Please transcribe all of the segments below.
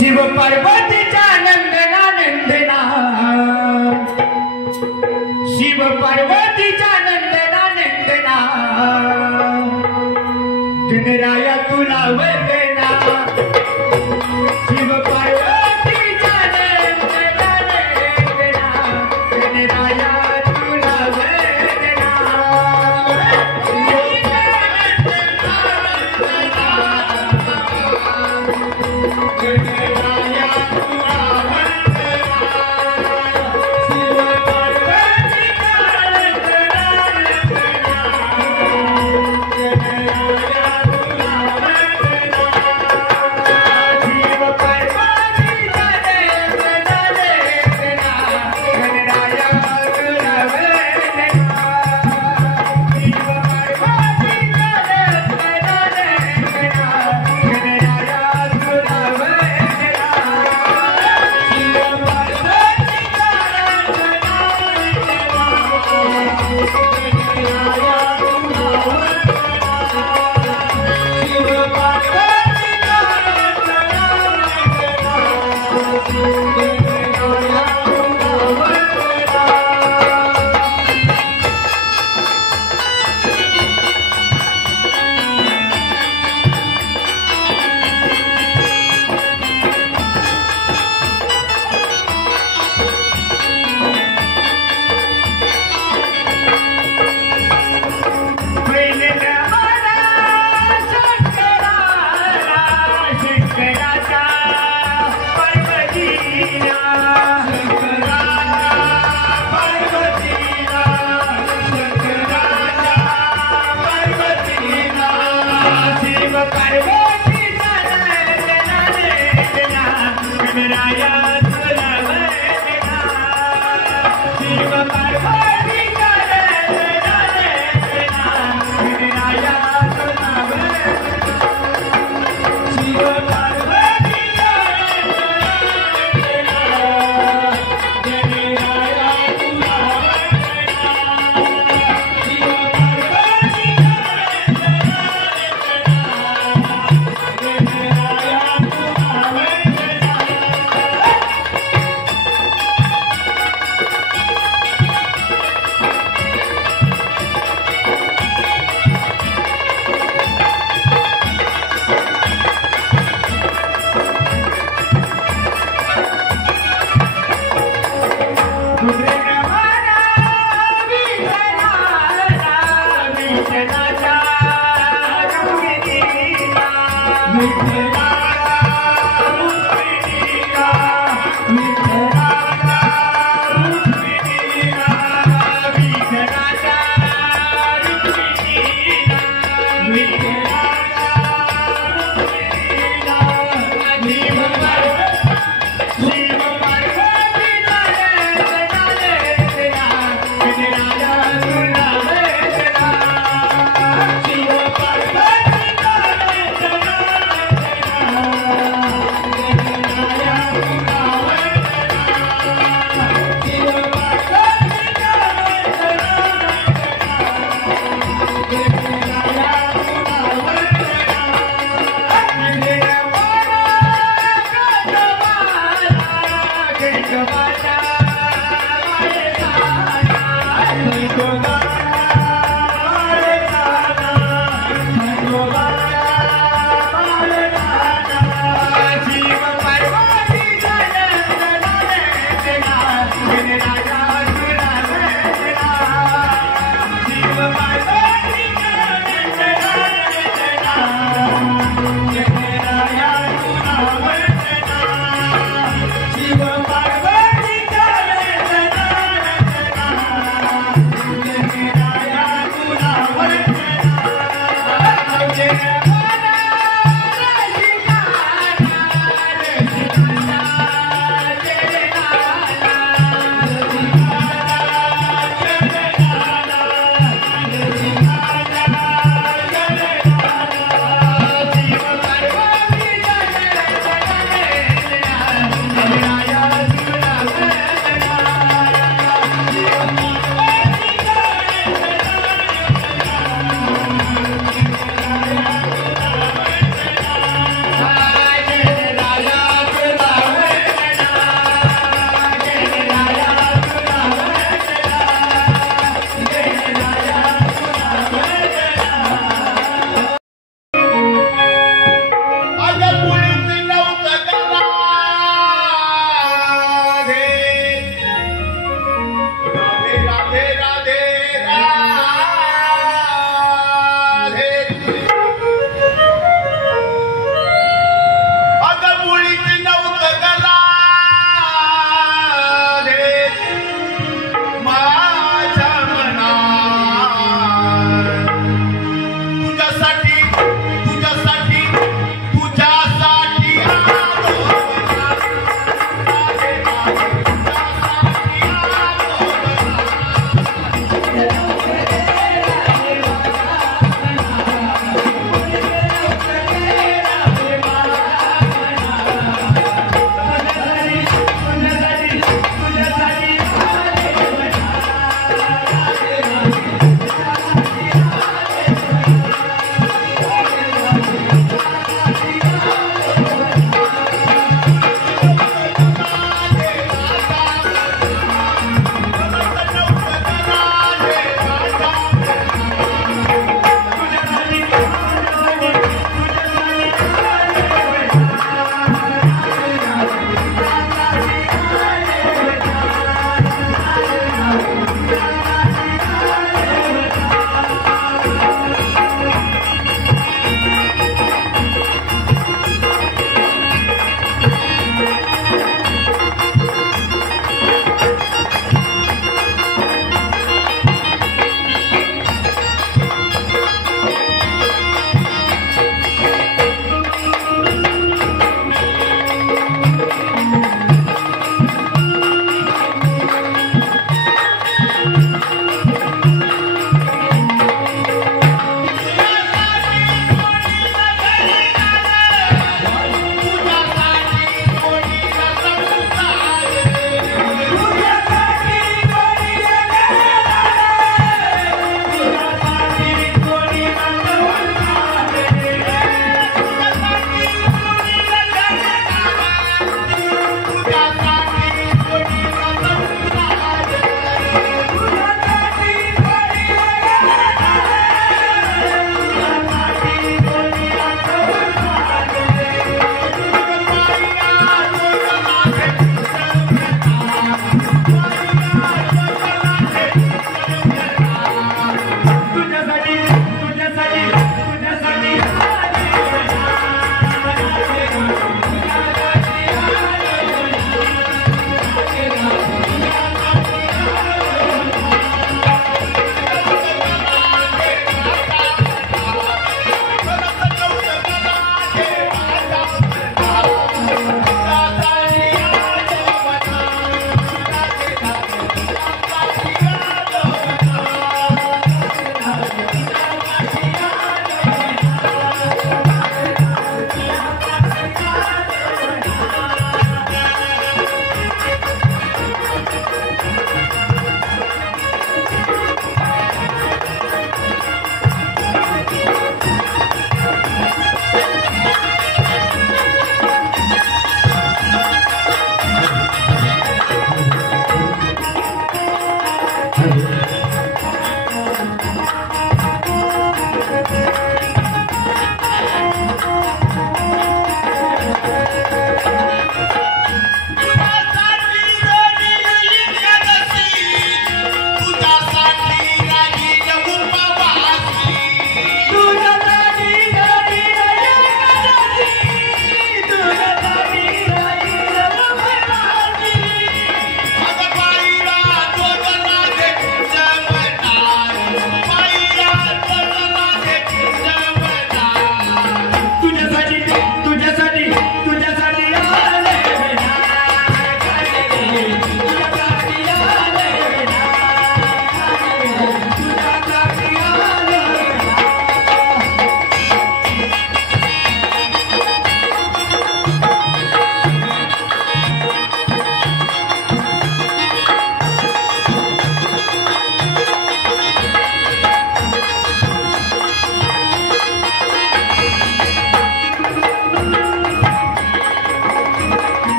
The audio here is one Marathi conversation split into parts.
शिव पार्वतीचा नंदना नंदना, शिव पार्वतीचा नंदना नंदना, गणराया तुला वंदना। शिव पार्वतीचा नंदना नंदना, गणराया तुला वंदना।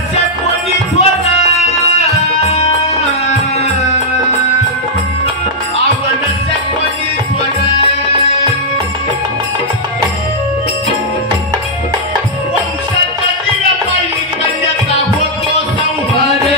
नसे कोणी थोर आव नसे कोणी थोर वंशाचा दिव्या पायी कन्याचा होतो संहार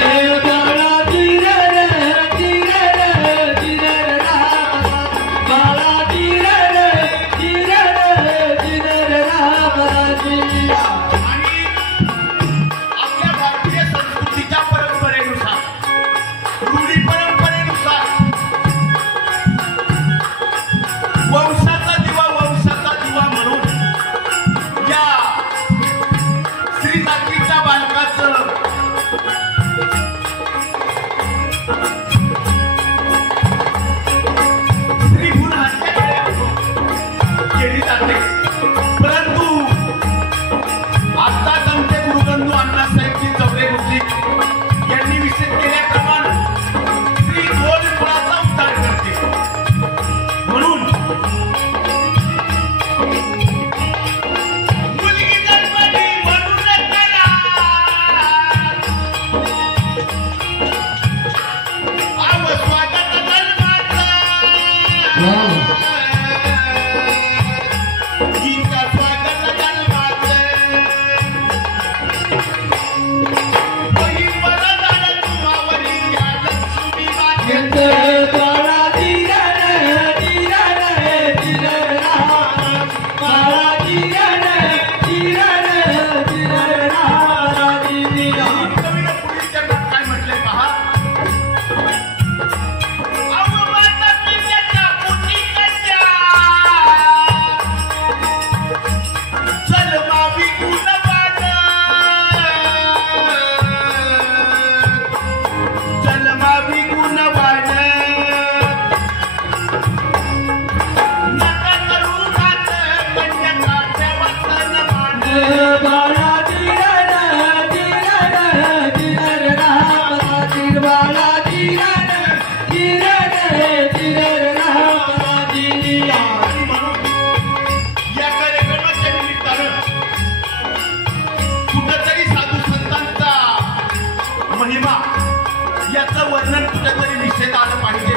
याचं वर्णन कुठेतरी निषेध आलं पाहिजे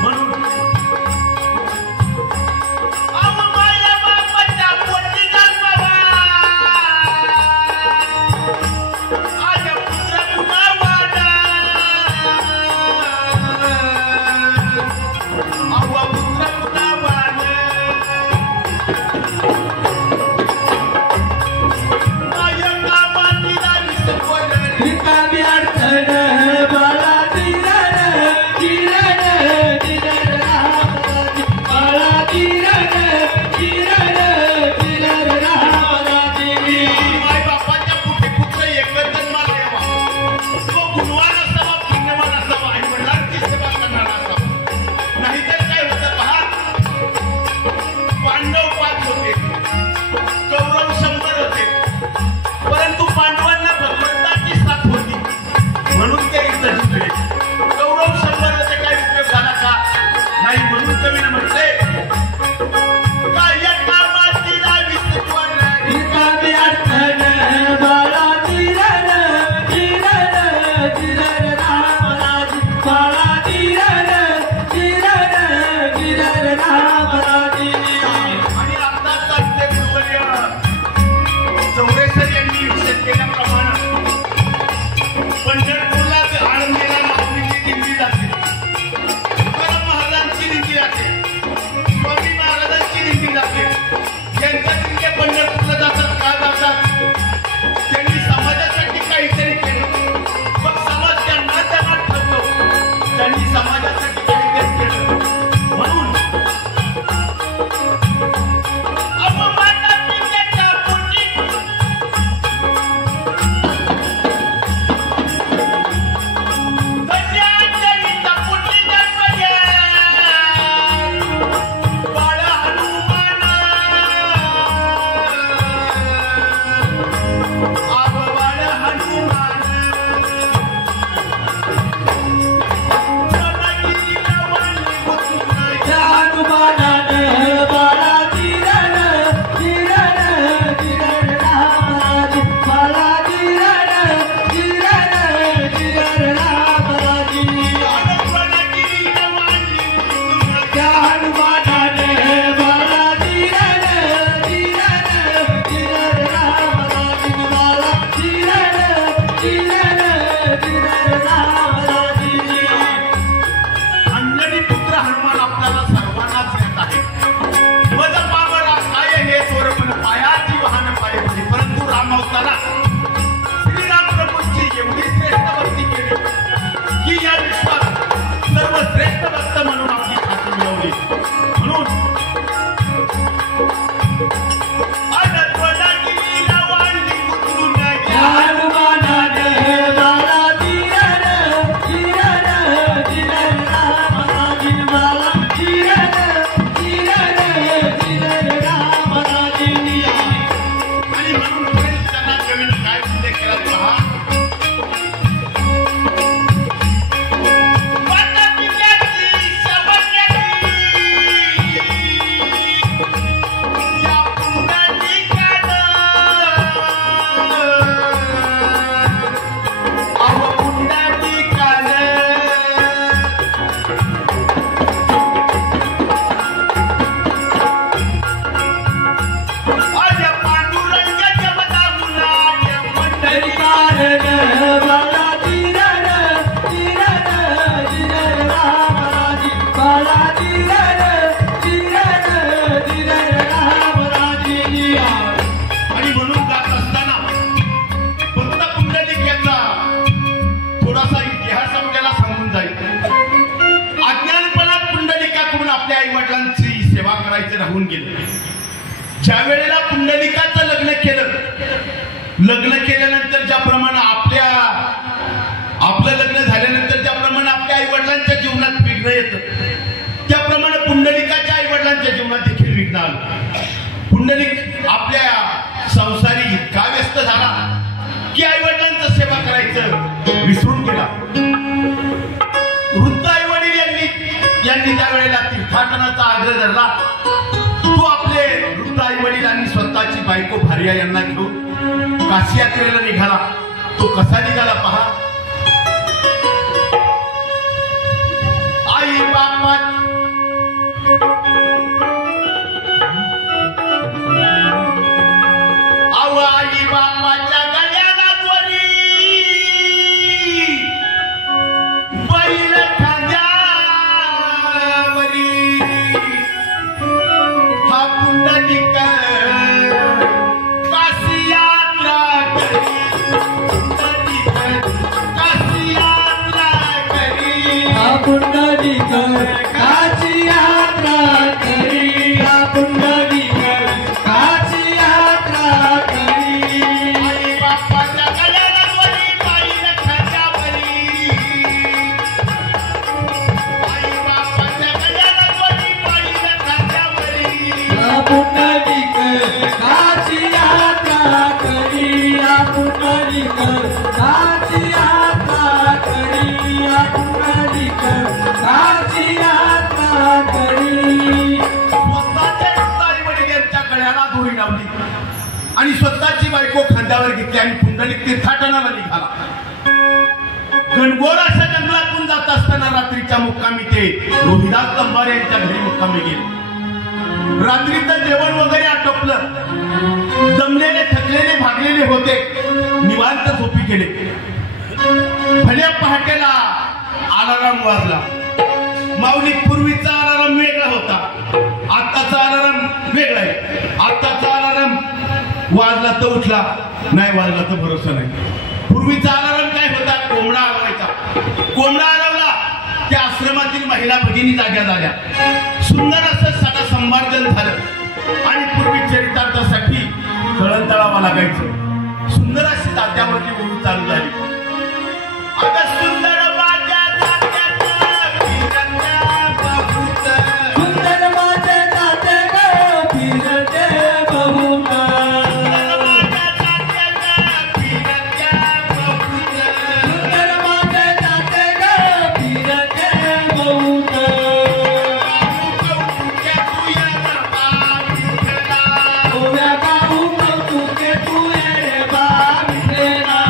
म्हणून माझ्या बापाच्या पोटी जन्मावा आज पुत्र कुणावाला अव्वा पुत्र कुणावाला माझ्या कामाची राणी सपोर रिकामी अडचण बाळा लग्न केल्यानंतर ज्याप्रमाणे आपलं लग्न झाल्यानंतर ज्याप्रमाणे आपल्या आई वडिलांच्या जीवनात विघ्न येतं, त्याप्रमाणे पुंडलिकाच्या आई वडिलांच्या जीवनात देखील विघ्न आलं. पुंडलिक आपल्या संसारी इतका व्यस्त झाला की आई वडिलांचं सेवा करायचं विसरून गेला. वृद्ध आई वडील यांनी त्यावेळेला तीर्थाटनाचा आग्रह धरला. तो आपले वृद्ध आई वडील आणि स्वतःची बायको भार्या यांना घेऊन काशी यात्रेला निघाला. तो कसा निघाला पहा. आई बापा आई बापाच्या गळ्याला दोरी, बैल खांद्यावरी, हा पुंडलिक काशी यात्रा करी, काशी यात्रा करी, हा पुंडलिक काशी यात्रा करी, हा पुंडलिक काशी यात्रा करी. आई बापाच्या गळ्याला दोरी, बैल खांद्यावरी, आई बापाच्या गळ्याला दोरी, बैल खांद्यावरी, हा पुंडलिक काशी यात्रा करी, हा पुंडलिक काशी यात्रा करी, हा पुंडलिक काशी यात्रा करी. स्वतःच्या आई वडील यांच्या गळ्याला दोरी लावली आणि स्वतःची बायको खांद्यावर घेतली आणि पुंडलिक तीर्थाटनाला निघाला. घनघोर अशा जंगलातून जात असताना रात्रीच्या मुक्कामी ते रोहिदास कंबार यांच्या घरी मुक्कामी गेले. रात्रीचं जेवण वगैरे आटोपलं. दमलेले थकलेले भागलेले होते. निवांत झोपी गेले. भल्या पहाटेला अलाराम वाजला. माऊली पूर्वीचा अलाराम वेगळा होता, आत्ताचा अलाराम वेगळा आहे. आत्ताचा अलाराम वाजला तर उठला, नाही वाजला तर भरोसा नाही. पूर्वीचा अलाराम काय होता? कोंबडा हलवायचा. कोंबडा हलवला त्या आश्रमातील महिला भगिनी जाग्या झाल्या. सुंदर असं सगळं संभाषण झालं आणि पूर्वी चरितार्थासाठी कळण तळावं लागायचं. सुंदर अशी तात्यावरची ओळख चालू झाली. आता सुंदर माझ्या तात्याचं फिरत्या बघूत, सुंदर माझे ताते ग फिरते बहुत, सुंदर माझ्या तात्याचं फिरत्या बघूत, सुंदर माझे ताते ग फिरते बहुत. बाबू कौतुक्या तुया बाबा विठला. ओव्या बाहू कौतुके तू रे बा विठलेला,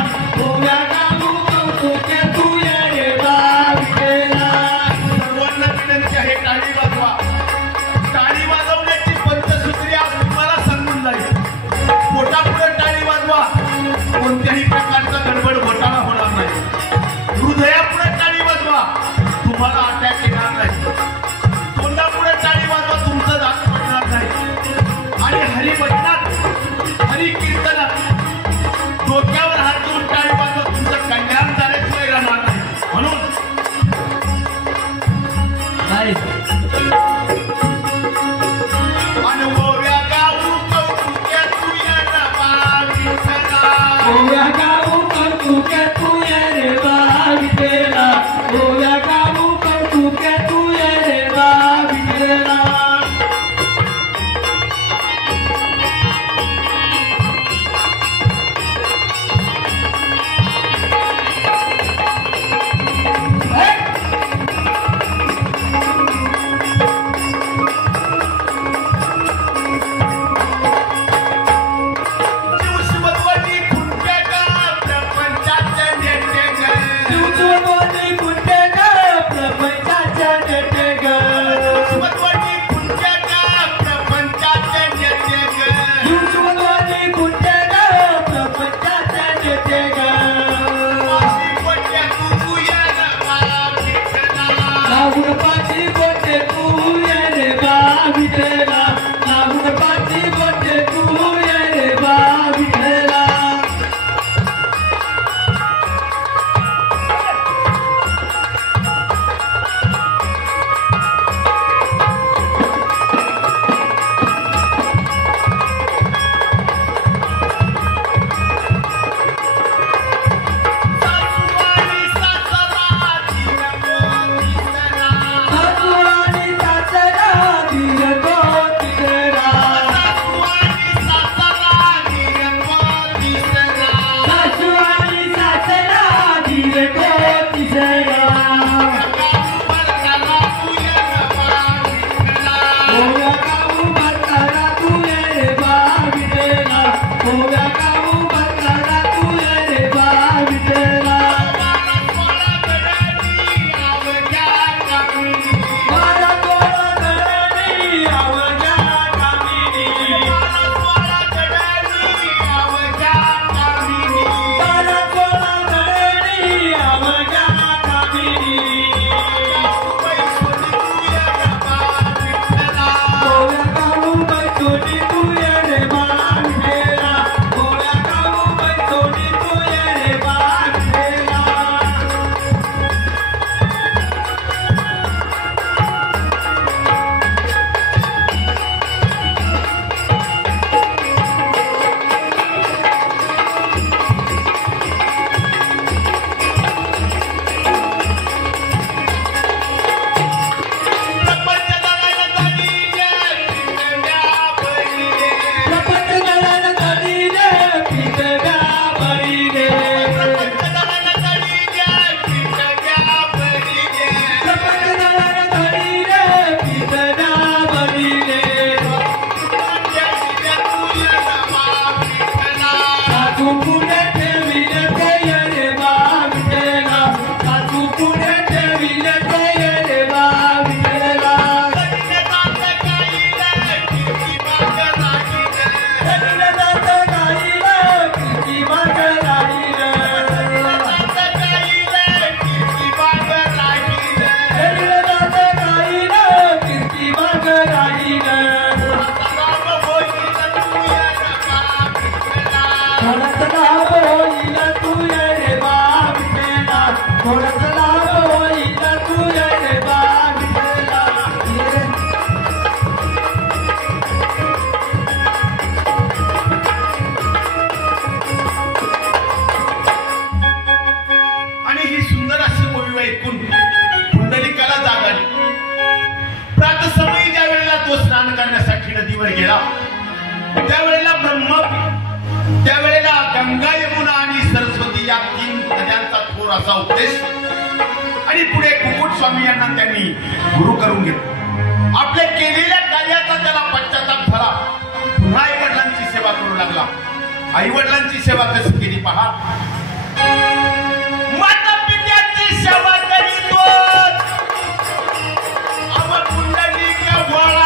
थोडसला होईला तुझ्या बा विठ्ठला आणि ही सुंदर अशी ओवी ऐकून पुंडलिकाला जाग आली. प्रातःसमयी ज्या वेळेला तो स्नान करण्यासाठी नदीवर गेला त्यावेळेला त्यावेळेला गंगा यमुना आणि सरस्वती या 3 नद्यांचा थोर असा उपदेश आणि पुढे कुकुट स्वामी यांना त्यांनी गुरु करून घेतलं. आपल्या केलेल्या कार्याचा त्याला पश्चाताप झाला. पुन्हा आई वडिलांची सेवा करू लागला. आई वडिलांची सेवा कशी केली पहा. माता पित्याची सेवा करीतो अव पुंडलिक भोळा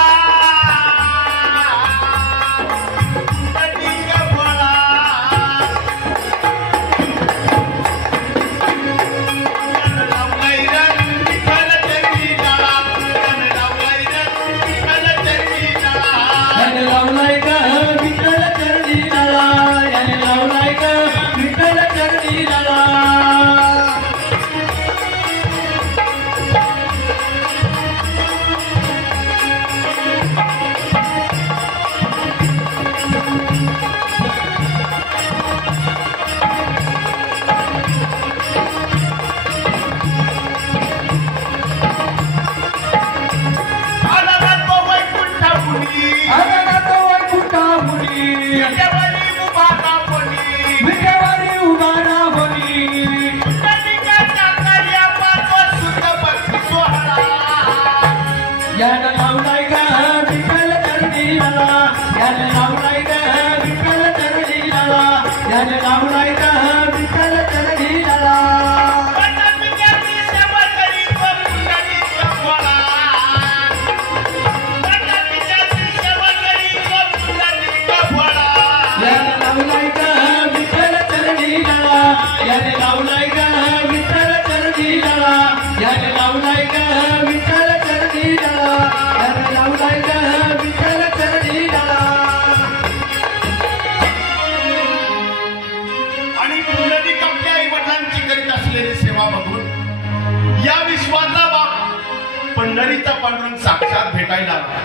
पंढरीचा पांडुरंग साक्षात भेटायला आला.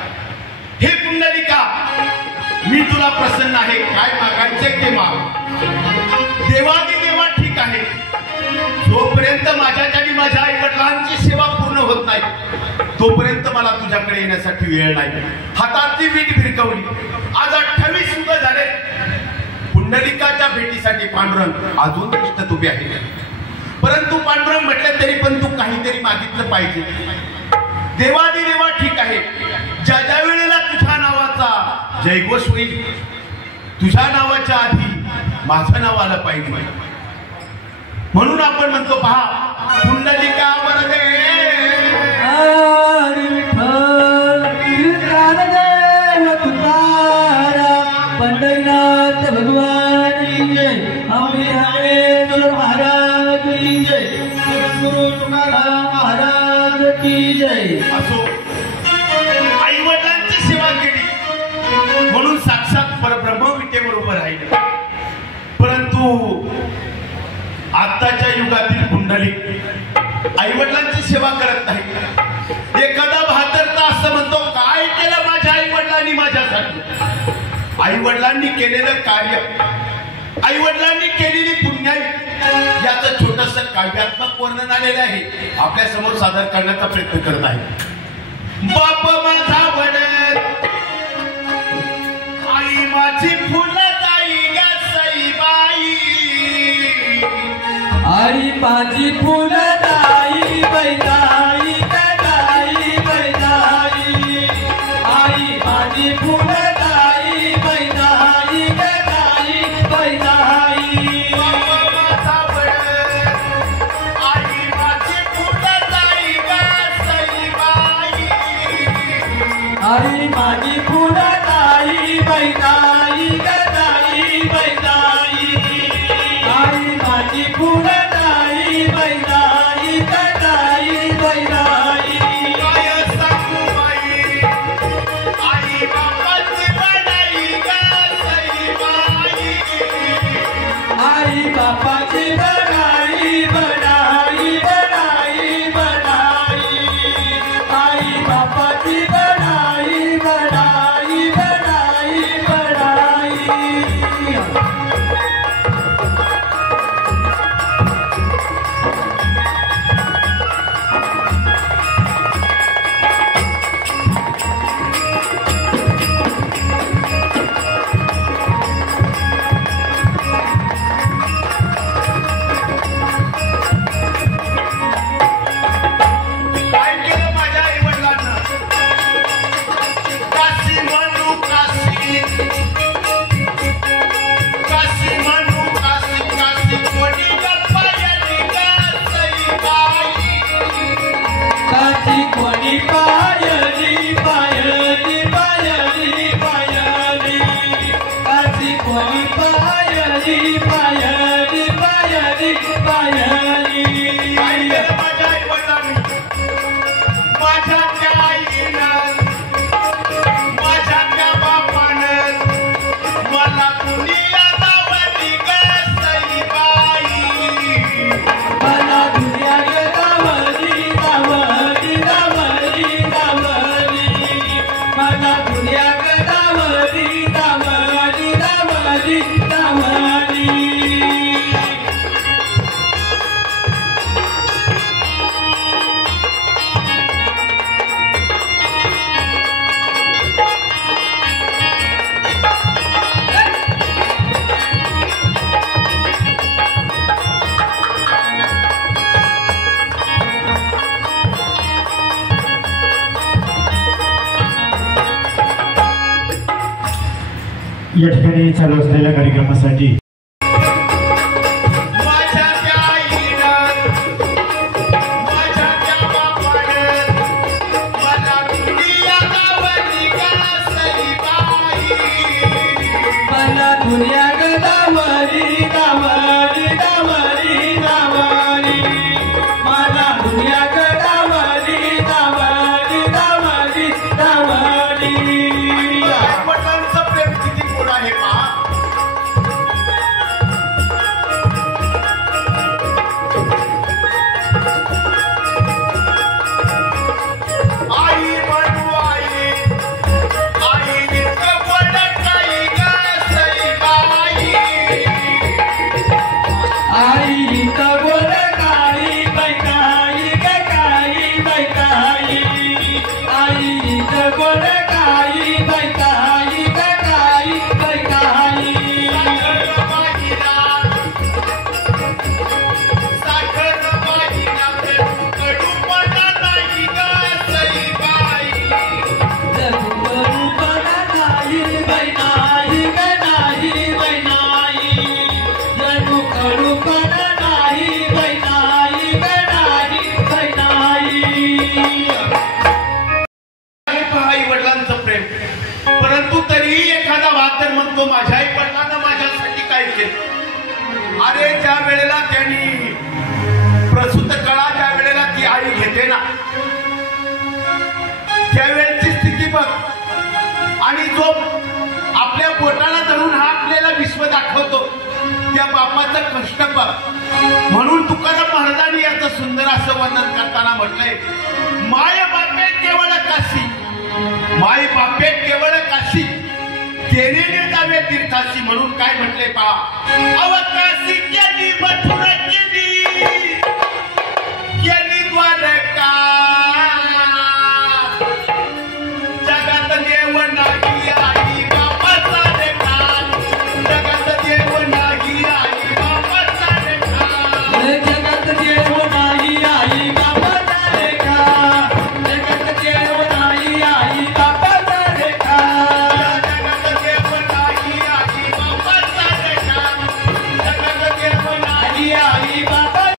हे पुंडलिका मी तुला प्रसन्न आहे. काय मागायचे ते माग. देवादी देवा ठीक आहे. जोपर्यंत माझ्या आणि माझ्या आई वडिलांची सेवा पूर्ण होत नाही तोपर्यंत मला तुझ्याकडे येण्यासाठी वेळ नाही. हातातली वीट भिरकवली. आज 28 युग झाले. पुंडलिकाच्या भेटीसाठी पांडुरंग अजून तिष्ठत उभे आहे. परंतु पांडुरंग म्हटलं तरी पण तू काहीतरी मागितलं पाहिजे. देवादी देवा ठीक आहे. ज्या ज्या वेळेला तुझ्या नावाचा जयघोष होईल तुझ्या नावाच्या आधी माझं नाव आलं पाहिजे. म्हणून आपण म्हणतो पहा पुंडलिका वरदे पंढरीनाथ भगवान की जय. आम्ही हरे महाराज की जय. गुरु तुकाराम महाराज की जय. असो आई वडिलांची सेवा केली म्हणून साक्षात परब्रह्म विटेबरोबर राहिले. परंतु आताच्या युगातील पुंडलिक आई वडिलांची सेवा करत नाही. एखादा भातरता असं म्हणतो काय केलं माझ्या आई वडिलांनी माझ्यासाठी. आई वडिलांनी केलेलं कार्य आई वडिलांनी केलेली पुण्याई याचं छोटस काव्यात्मक वर्णन आलेलं आहे. आपल्या समोर सादर करण्याचा प्रयत्न करत आहे. बाप माझा वडत आई माझी फुलताई ग सईबाई. आई माझी फुलताई बैदाई गदाई बैदाई. आई माझी फुलताई बैदाई गदाई बैदाई. माझा वडत आई माझी फुलताई ग सईबाई. आई माझी फुलताई बैदाई गदाई बैदाई. आई माझी फुलताई बैदाई गदाई या ठिकाणी चालू असलेल्या कार्यक्रमासाठी माझ्या त्या आईनं, माझ्या त्या बापानं मला दुनिया गावाची गासई बाई. मला दुनिया गदावरी दावरी दावरी दावरी मला दुनिया गदावरी दावरी दावरी दावरी. आईवडिलांचं प्रेम किती गोड आहे पहा. आई म्हणू आई, आई गोड काही गासई बाई. आई गोड काळी बैकाई ग काळी बैकाई आई गोड काळी बैकाई ग काळी बैकाई. आई वडिलांचं प्रेम, परंतु तरीही एखादा वादर म्हणतो माझ्या आई वडिलांना माझ्यासाठी काय केलं. अरे ज्या वेळेला त्यांनी प्रसूत कळा ज्या वेळेला ती आई घेते ना त्यावेळेची स्थिती बघ, आणि जो आपल्या पोटाला धरून हा आपल्याला विश्व दाखवतो त्या बापाचं कष्ट बघ. म्हणून तुकाराम महाराजांनी याचं सुंदर असं वर्णन करताना म्हटलंय, माय बापे केवळ काशी, माय बापे केवळ काशी केलेले जावे तीर्थाशी. म्हणून काय म्हटले पहा, अवकाशी केली मथुरा केली